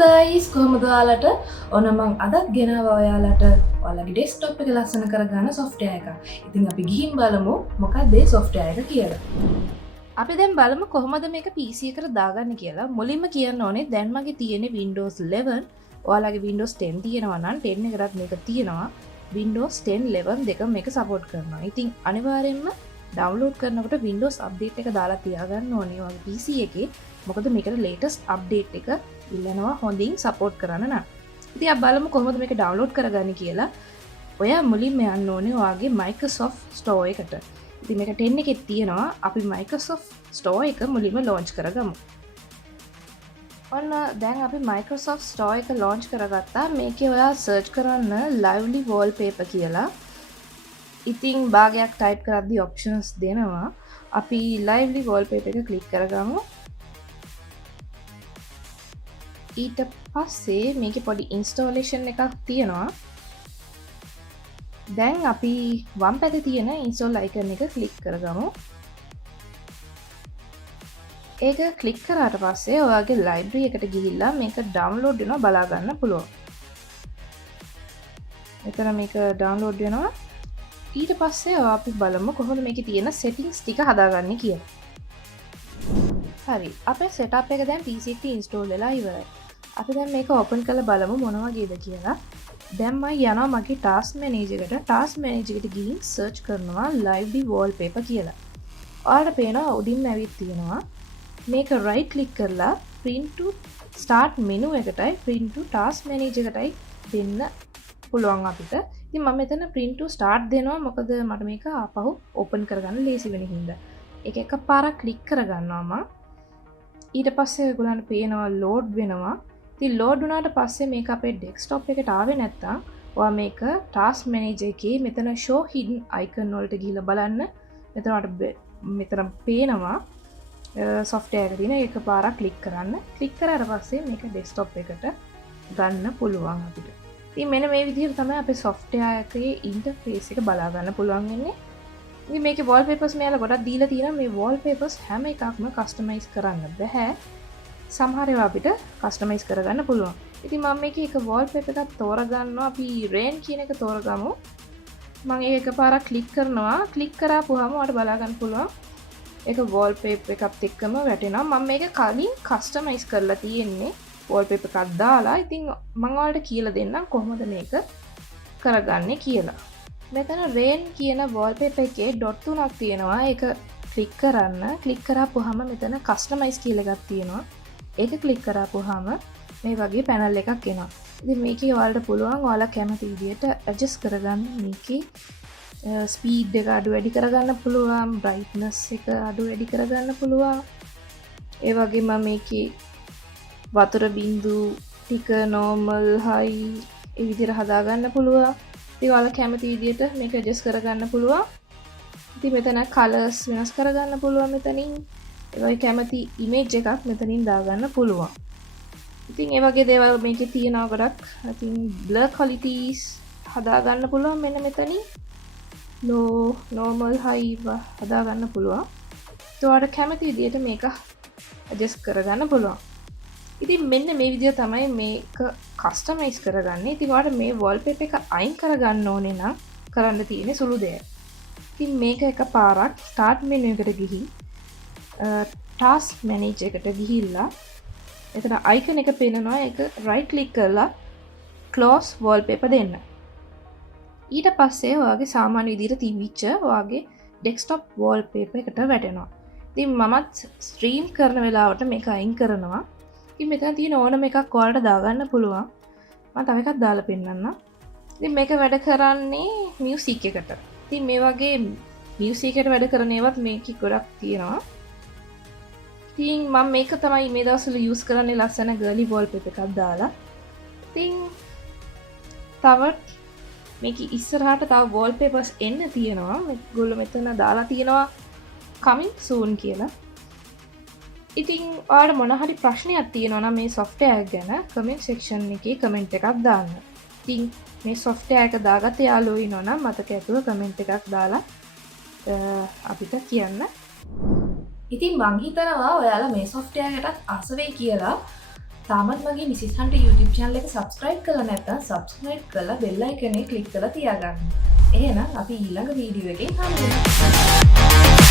guys, කොහොමද ඔයාලට? ඔන්න මම අදත් ගෙනාවා ඔයාලට ඔයාලගේ ඩෙස්ක්ටොප් එක ලස්සන කරගන්න software එකක්. ඉතින් අපි ගිහින් බලමු මොකක්ද මේ software එක කියලා. අපි දැන් බලමු කොහොමද මේක PC එකට දාගන්න කියලා. මුලින්ම කියන්න ඕනේ දැන් මගේ තියෙන්නේ Windows 11. ඔයාලගේ Windows 10 තියෙනවා නම් 10 එකටත් මේක තියෙනවා. Windows 10 11 දෙකම මේක support කරනවා. ඉතින් අනිවාර්යෙන්ම download කරනකොට Windows update එක දාලා තියාගන්න ඕනේ ඔයාගේ PC එකේ. මොකද මේකට latest update එක ඉල්ලනවා හොඳින් support කරන්න නම්. ඉතින් අපි බලමු කොහොමද මේක download කරගන්නේ කියලා. ඔයා මුලින්ම යන්න ඕනේ ඔයාගේ Microsoft Store එකට. ඉතින් මේක 10 එකේ තියෙනවා. අපි Microsoft Store එක මුලින්ම launch කරගමු. ඔන්න දැන් අපි Microsoft Store එක launch කරගත්තා. මේකේ ඔයා search කරන්න lively wallpaper කියලා. ඉතින් භාගයක් type කරද්දී options දෙනවා. අපි lively wallpaper එක click කරගමු. ඊට පස්සේ මේකේ පොඩි installation එකක් තියෙනවා. දැන් අපි වම් පැත්තේ තියෙන install icon එක click කරගමු. ඒක click කරාට පස්සේ ඔයාගේ library එකට ගිහිල්ලා මේක download වෙනවා බලා ගන්න පුළුවන්. මෙතන මේක download වෙනවා. ඊට පස්සේ අපි බලමු කොහොමද මේකේ තියෙන settings ටික හදාගන්නේ කියලා. හරි. අපේ setup එක දැන් PC එකට install වෙලා ඉවරයි. අපි දැන් මේක open කරලා බලමු මොන වගේද කියලා. දැන් මම යනවා මගේ task manager එකට. task manager එකට ගිහින් search කරනවා lively wallpaper කියලා. ඔයාලට පේනවා උඩින්ම ඇවිත් තියෙනවා. මේක right click කරලා print to start menu එකටයි print to task manager එකටයි දෙන්න පුළුවන් අපිට. ඉතින් මම මෙතන print to start දෙනවා මොකද මට මේක ආපහු open කරගන්න ලේසි වෙන හින්දා. ඒක එකපාරක් click කරගන්නවා මම. ඊට පස්සේ ඔයගොල්ලන්ට පේනවා load වෙනවා. ඉතින් load වුණාට පස්සේ මේක අපේ desktop එකට ආවේ නැත්තම් ඔයා මේක task manager එකේ මෙතන show hidden icon වලට ගිහිල්ලා බලන්න. මෙතන පේනවා software එක තියෙන එකපාරක් click කරන්න. click කරාට පස්සේ මේක desktop එකට ගන්න පුළුවන් අපිට. ඉතින් මෙන්න මේ විදිහට තමයි අපේ software එකේ interface එක බලා ගන්න පුළුවන් වෙන්නේ. ඉතින් මේකේ wallpapers මෙයාලා ගොඩක් දීලා තියෙනවා. මේ wallpapers හැම එකක්ම customize කරන්න බෑ. සමහර ඒවා අපිට customize කරගන්න පුළුවන්. ඉතින් මම මේකේ එක wallpaper එකක් තෝරගන්නවා. අපි rain කියන එක තෝරගමු. මම ඒක එකපාරක් click කරනවා. click කරාපුවාම ඔයාලට බලා ගන්න පුළුවන්. ඒක wallpaper එකත් එක්කම වැටෙනවා. මම මේක කලින් customize කරලා තියෙන්නේ wallpaper එකක් දාලා. ඉතින් මම ඔයාලට කියලා දෙන්නම් කොහොමද මේක කරගන්නේ කියලා. මෙතන rain කියන wallpaper එකේ dot තුනක් තියෙනවා. ඒක click කරන්න. click කරාපුවාම මෙතන customize කියලා එකක් තියෙනවා. ඒක ක්ලික් කරාපුවාම මේ වගේ පැනල් එකක් එනවා. ඉතින් මේකේ ඔයාලට පුළුවන් ඔයාලා කැමති විදිහට ඇඩ්ජස්ට් කරගන්න. මේකේ ස්පීඩ් එක අඩු වැඩි කරගන්න පුළුවන්, බ්‍රයිට්නස් එක අඩු වැඩි කරගන්න පුළුවන්. ඒ වගේම මේකේ වතුර බිඳු ටික normal, high ඒ විදිහට හදාගන්න පුළුවන්. ඉතින් ඔයාලා කැමති විදිහට මේක ඇඩ්ජස්ට් කරගන්න පුළුවන්. ඉතින් මෙතන colors වෙනස් කරගන්න පුළුවන් මෙතනින්. ඒ කැමති image එකක් මෙතනින් දාගන්න පුළුවන්. ඉතින් ඒ වගේ දේවල් මේකේ තියෙනවා ගොඩක්. ඉතින් blur qualities හදාගන්න පුළුවන් මෙන්න මෙතනින්. low, normal, high හදාගන්න පුළුවන්. ඒකට කැමති විදිහට මේක adjust කරගන්න පුළුවන්. ඉතින් මෙන්න මේ විදිහ තමයි මේක customize කරගන්නේ. ඉතින් ඔයාලට මේ wallpaper එක අයින් කරගන්න ඕනේ නම් කරන්න තියෙන්නේ සුළු දෙයක්. ඉතින් මේක එකපාරක් start menu එකට ගිහින් task manager එකට ගිහිල්ලා එතන icon එක පේනවා. ඒක right click කරලා close wallpaper දෙන්න. ඊට පස්සේ ඔයාගේ සාමාන්‍ය විදිහට තිබිච්ච ඔයාගේ desktop wallpaper එකට වැටෙනවා. ඉතින් මමත් stream කරන වෙලාවට මේක අයින් කරනවා. ඉතින් මෙතන තියෙන ඕනම එකක් ඔයාලට දාගන්න පුළුවන්. මම තව එකක් දාලා පෙන්නන්නම්. ඉතින් මේක වැඩ කරන්නේ music එකට. ඉතින් මේ වගේ music එකට වැඩ කරන ඒවාත් මේකේ ගොඩක් තියෙනවා. ඉතින් මම මේක තමයි මේ දවස්වල use කරන්නේ ලස්සන girly wallpaper එකක් දාලා. ඉතින් තවත් මේක ඉස්සරහට තව wallpapers එන්න තියෙනවා. මේගොල්ලෝ මෙතන දාලා තියෙනවා coming soon කියලා. ඉතින් ඔයාලට මොන හරි ප්‍රශ්නයක් තියෙනවා නම් මේ software එක ගැන comment section එකේ comment එකක් දාන්න. ඉතින් මේ software එක දාගත්ත යාළුවෝ ඉන්නවා නම් මතක ඇතුව comment එකක් දාලා අපිට කියන්න. ඉතින් මං හිතනවා ඔයාලා මේ software එකටත් ආස වෙයි කියලා. තාමත් මගේ මිසිස් හන්ට YouTube channel එක subscribe කරලා නැත්නම් subscribe කරලා bell icon එක click කරලා තියාගන්න. එහෙනම් අපි ඊළඟ වීඩියෝ එකේ හමු වෙමු.